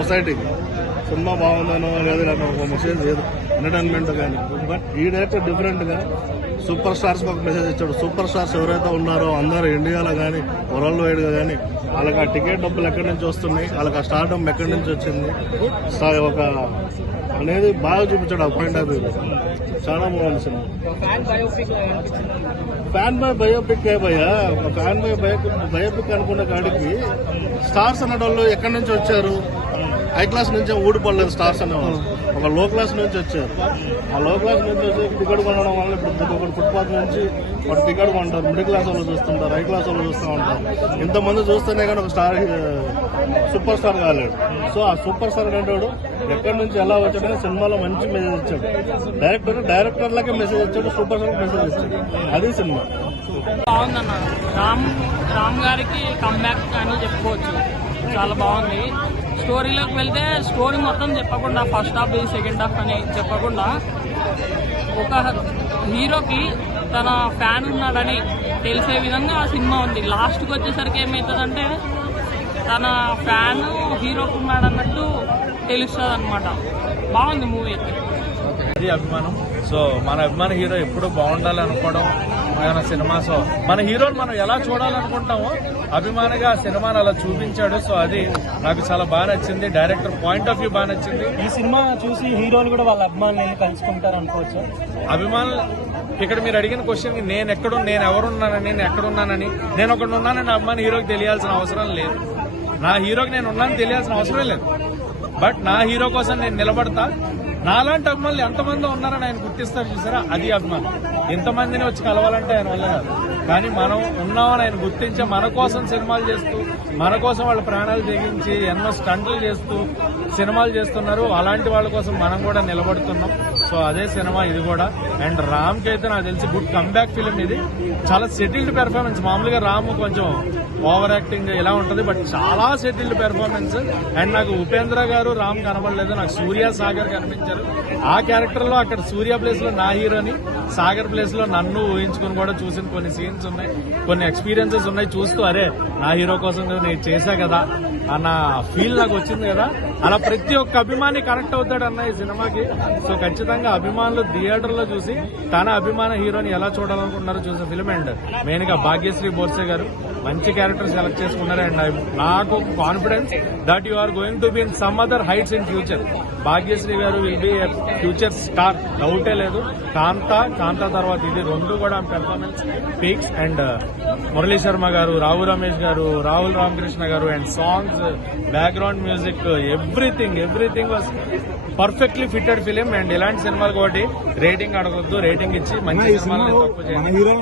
సొసైటీకి. సినిమా బాగుందనో లేదు కానీ ఒక మెసేజ్ లేదు, ఎంటర్టైన్మెంట్ కానీ. బట్ ఈడైతే డిఫరెంట్గా సూపర్ స్టార్స్కి ఒక మెసేజ్ ఇచ్చాడు. సూపర్ స్టార్స్ ఎవరైతే ఉన్నారో అందరూ ఇండియాలో కానీ వరల్డ్ వైడ్గా కానీ వాళ్ళకి ఆ టికెట్ డబ్బులు ఎక్కడి నుంచి వస్తున్నాయి, వాళ్ళకి ఆ స్టార్డమ్ ఎక్కడి నుంచి వచ్చింది ఒక అనేది బాగా చూపించాడు. ఆ పాయింట్ ఆఫ్ వ్యూ చాలా బాగుంది సినిమా. ఫ్యాన్ బై బయోపిక్ భయ్యా, ఒక ఫ్యాన్ బై బయోపిక్ అనుకున్న కాడికి స్టార్స్ అనే వాళ్ళు ఎక్కడి నుంచి వచ్చారు? హై క్లాస్ నుంచి ఊడిపడలేదు స్టార్స్ అనేవాళ్ళు, ఒక లో క్లాస్ నుంచి వచ్చారు. ఆ లో క్లాస్ నుంచి వచ్చి టికెట్ కొనడం వల్ల ఇప్పుడు ఒకటి ఫుట్పాత్ నుంచి ఒక టికెట్ కొంటారు, మిడిల్ క్లాస్ వాళ్ళు చూస్తుంటారు, హై క్లాస్ వాళ్ళు చూస్తూ ఉంటారు. ఇంతమంది చూస్తేనే కానీ ఒక స్టార్ సూపర్ స్టార్ కాలేడు. సో ఆ సూపర్ స్టార్ అనేవాడు ఎక్కడి నుంచి ఎలా వచ్చాడని సినిమాలో మంచి మెసేజ్ ఇచ్చాడు. డైరెక్టర్లకే మెసేజ్ ఇచ్చాడు, సూపర్ స్టార్ మెసేజ్ ఇచ్చాడు. అది సినిమా బాగుందన్న. రామ్ గారికి కమ్బ్యాక్ అని చెప్పుకోవచ్చు, చాలా బాగుంది. స్టోరీలోకి వెళ్తే స్టోరీ మొత్తం చెప్పకుండా, ఫస్ట్ హాఫ్ సెకండ్ హాఫ్ అని చెప్పకుండా, ఒక హీరోకి తన ఫ్యాన్ ఉన్నాడని తెలిసే విధంగా ఆ సినిమా ఉంది. లాస్ట్కి వచ్చేసరికి ఏమవుతుందంటే తన ఫ్యాన్ హీరోకి ఉన్నాడన్నట్టు తెలుస్తుంది అనమాట. బాగుంది మూవీ. అది అభిమానం. సో మన అభిమాన హీరో ఎప్పుడు బాగుండాలి అనుకోవడం మన సినిమా. సో మన హీరోని మనం ఎలా చూడాలనుకుంటామో అభిమానిగా సినిమాని అలా చూపించాడు. సో అది నాకు చాలా బాగా నచ్చింది. డైరెక్టర్ పాయింట్ ఆఫ్ వ్యూ బాగా నచ్చింది. ఈ సినిమా చూసి హీరోలు కూడా వాళ్ళ అభిమానులు కలుసుకుంటారు అనుకోవచ్చు. అభిమానులు ఇక్కడ మీరు అడిగిన క్వశ్చన్ కి నేను ఎవరున్నానని, నేను ఎక్కడున్నానని, నేను ఒకటి ఉన్నానని అభిమాని హీరోకి తెలియాల్సిన అవసరం లేదు. నా హీరోకి నేను ఉన్నానని తెలియాల్సిన అవసరం లేదు. బట్ నా హీరో కోసం నేను నిలబడతా. నాలాంటి అభిమానులు ఎంతమంది ఉన్నారని ఆయన గుర్తిస్తారు చూసారా, అది అభిమానం. ఎంతమందిని వచ్చి కలవాలంటే ఆయన వల్ల కాదు, కానీ మనం ఉన్నామని ఆయన గుర్తించి మన కోసం సినిమాలు చేస్తూ, మన కోసం వాళ్ళ ప్రాణాలు తెగించి ఎన్నో స్టంట్లు చేస్తూ సినిమాలు చేస్తున్నారు. అలాంటి వాళ్ళ కోసం మనం కూడా నిలబడుతున్నాం. సో అదే సినిమా ఇది కూడా. అండ్ రామ్ కి అయితే నాకు తెలిసి గుడ్ కమ్బ్యాక్ ఫిలిం ఇది. చాలా సెటిల్డ్ పెర్ఫార్మెన్స్. మామూలుగా రామ్ కొంచెం ఓవర్ యాక్టింగ్ ఇలా ఉంటుంది, బట్ చాలా సెటిల్డ్ పెర్ఫార్మెన్స్. అండ్ నాకు ఉపేంద్ర గారు రామ్ కనబడలేదు, నాకు సూర్య సాగర్ కనిపించారు. ఆ క్యారెక్టర్ లో అక్కడ సూర్య ప్లేస్ లో నా హీరోని, సాగర్ ప్లేస్ లో నన్ను ఊహించుకుని కూడా చూసిన కొన్ని సీన్స్ ఉన్నాయి, కొన్ని ఎక్స్పీరియన్సెస్ ఉన్నాయి. చూస్తూ అరే నా హీరో కోసం నేను చేశా కదా అన్న ఫీల్ నాకు వచ్చింది కదా. అలా ప్రతి ఒక్క అభిమాని కనెక్ట్ అవుతాడు అన్న ఈ సినిమాకి. సో ఖచ్చితంగా అభిమానులు థియేటర్ లో చూసి తన అభిమాన హీరోని ఎలా చూడాలనుకుంటున్నారో చూసే ఫిల్మ్. అండ్ మెయిన్ గా భాగ్యశ్రీ బోర్సే గారు మంచి క్యారెక్టర్ సెలెక్ట్ చేసుకున్నారు. అండ్ నాకు confidence that you are going to be in some other heights in future. Bhagyashri గారు విల్ బి ఫ్యూచర్ స్టార్, డౌటే లేదు. కాంతా తర్వాత ఇది రెండు కూడా performance peaks. And Murali Sharma గారు, రావు రమేష్ గారు, రాహుల్ రామకృష్ణ గారు, and songs, background music, everything was perfectly fitted film. And ఇలాంటి సినిమాలు ఒకటి రేటింగ్ అడగొద్దు, రేటింగ్ ఇచ్చి మంచి సినిమాలు తక్కువ చేయండి.